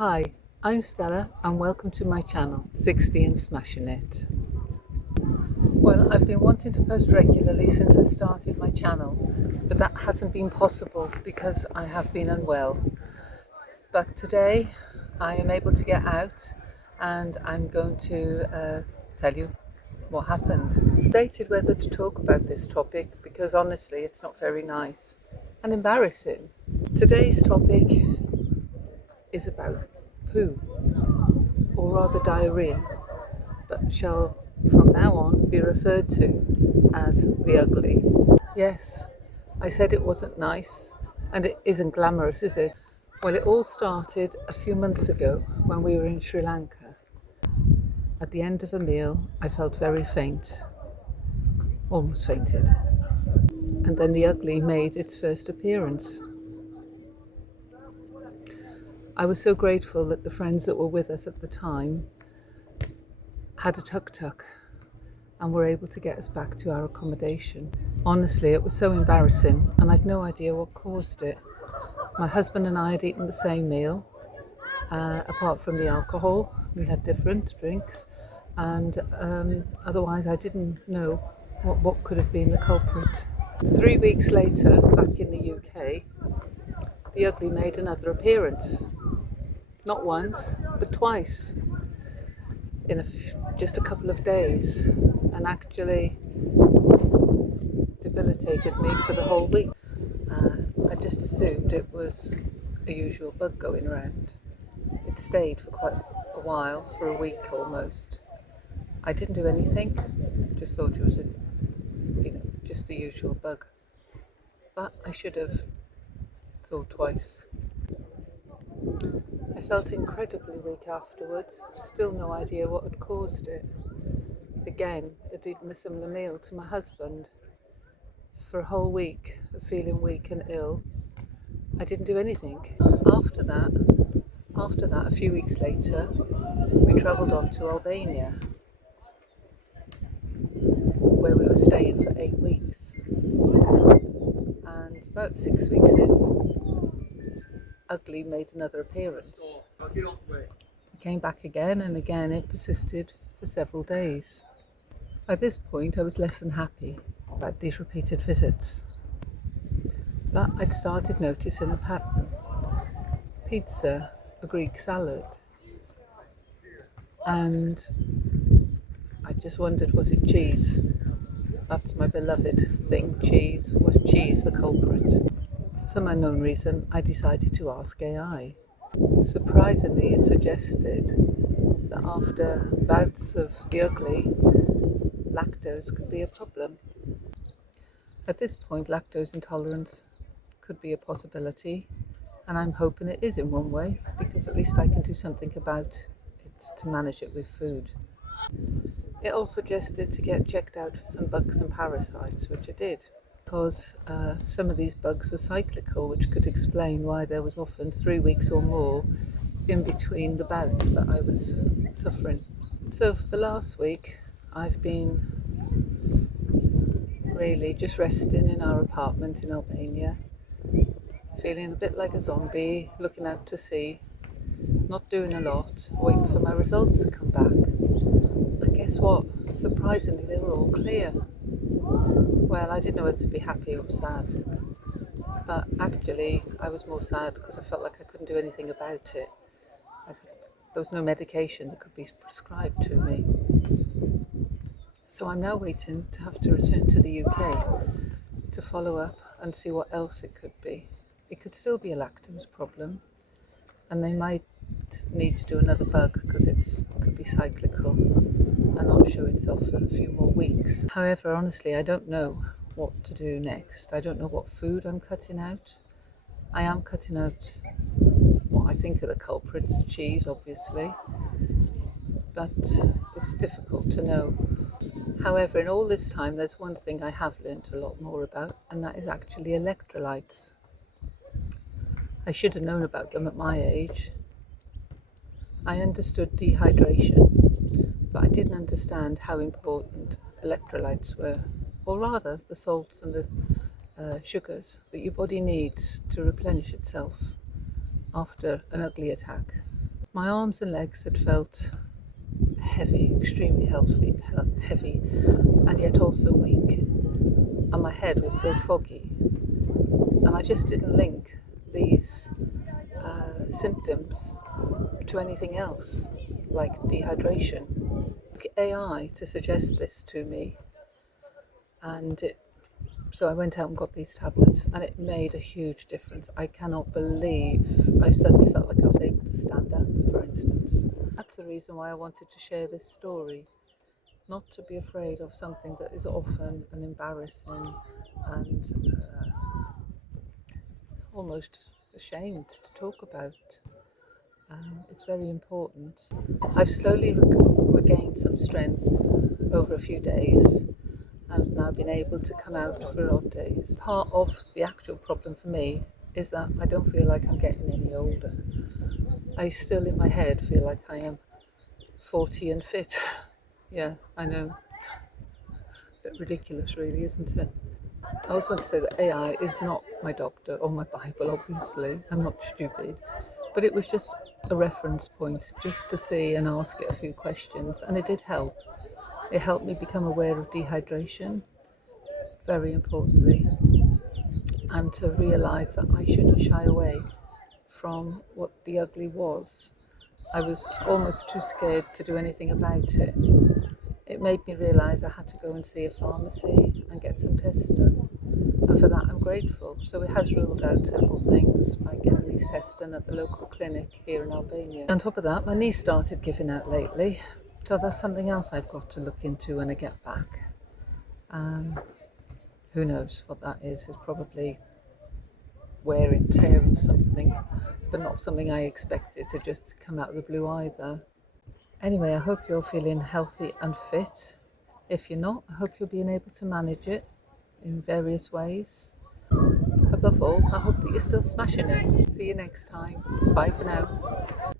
Hi, I'm Stella and welcome to my channel, 60 and Smashing It. Well, I've been wanting to post regularly since I started my channel, but that hasn't been possible because I have been unwell. But today I am able to get out and I'm going to tell you what happened. I debated whether to talk about this topic because honestly it's not very nice and embarrassing. Today's topic is about poo, or rather diarrhea, but shall from now on be referred to as the ugly. Yes, I said it wasn't nice, and it isn't glamorous, is it? Well, it all started a few months ago when we were in Sri Lanka. At the end of a meal, I felt very faint, almost fainted, and then the ugly made its first appearance. I was so grateful that the friends that were with us at the time had a tuk-tuk and were able to get us back to our accommodation. Honestly, it was so embarrassing and I'd no idea what caused it. My husband and I had eaten the same meal. Apart from the alcohol, we had different drinks, and otherwise I didn't know what could have been the culprit. 3 weeks later, back in the UK, the ugly made another appearance. Not once, but twice in just a couple of days, and actually debilitated me for the whole week. I just assumed it was a usual bug going around. It stayed for quite a while, for a week almost. I didn't do anything, just thought it was just the usual bug. But I should have thought twice. I felt incredibly weak afterwards, still no idea what had caused it. Again, I'd eaten a similar meal to my husband. For a whole week of feeling weak and ill, I didn't do anything. After that, a few weeks later, we travelled on to Albania, where we were staying for 8 weeks. And about 6 weeks in, ugly made another appearance. It came back again and again. It persisted for several days. By this point, I was less than happy about these repeated visits. But I'd started noticing a pattern. Pizza, a Greek salad, and I just wondered, was it cheese? That's my beloved thing, cheese. Was cheese the culprit? For some unknown reason, I decided to ask AI. Surprisingly, it suggested that after bouts of the ugly, lactose could be a problem. At this point, lactose intolerance could be a possibility, and I'm hoping it is in one way, because at least I can do something about it to manage it with food. It also suggested to get checked out for some bugs and parasites, which I did, because some of these bugs are cyclical, which could explain why there was often 3 weeks or more in between the bouts that I was suffering. So for the last week, I've been really just resting in our apartment in Albania, feeling a bit like a zombie, looking out to sea, not doing a lot, waiting for my results to come back. And guess what? Surprisingly, they were all clear. Well, I didn't know whether to be happy or sad, but actually I was more sad because I felt like I couldn't do anything about it. There was no medication that could be prescribed to me. So I'm now waiting to have to return to the UK to follow up and see what else it could be. It could still be a lactose problem, and they might need to do another bug because it could be cyclical and not show itself for a few more weeks. However, honestly, I don't know what to do next. I don't know what food I'm cutting out. I am cutting out what I think are the culprits, cheese obviously, but it's difficult to know. However, in all this time, there's one thing I have learned a lot more about, and that is actually electrolytes. I should have known about them at my age. I understood dehydration, but I didn't understand how important electrolytes were, or rather the salts and the sugars that your body needs to replenish itself after an ugly attack. My arms and legs had felt heavy, extremely heavy, and yet also weak. And my head was so foggy. And I just didn't link these symptoms to anything else, like dehydration. AI to suggest this to me, and so I went out and got these tablets, and it made a huge difference. I cannot believe I suddenly felt like I was able to stand up, for instance. That's the reason why I wanted to share this story. Not to be afraid of something that is often an embarrassing and almost ashamed to talk about. It's very important. I've slowly regained some strength over a few days. I've now been able to come out for odd days. Part of the actual problem for me is that I don't feel like I'm getting any older. I still in my head feel like I am 40 and fit. Yeah, I know. A bit ridiculous really, isn't it? I also want to say that AI is not my doctor or my Bible, obviously. I'm not stupid. But it was just a reference point, just to see and ask it a few questions. And it did help. It helped me become aware of dehydration, very importantly, and to realise that I shouldn't shy away from what the ugly was. I was almost too scared to do anything about it. It made me realise I had to go and see a pharmacy and get some tests done. And for that I'm grateful. So it has ruled out several things by getting these tests done at the local clinic here in Albania. On top of that, my knee started giving out lately. So that's something else I've got to look into when I get back. Who knows what that is? It's probably wear and tear of something, but not something I expected to just come out of the blue either. Anyway, I hope you're feeling healthy and fit. If you're not, I hope you're being able to manage it in various ways. Above all, I hope that you're still smashing it. See you next time. Bye for now.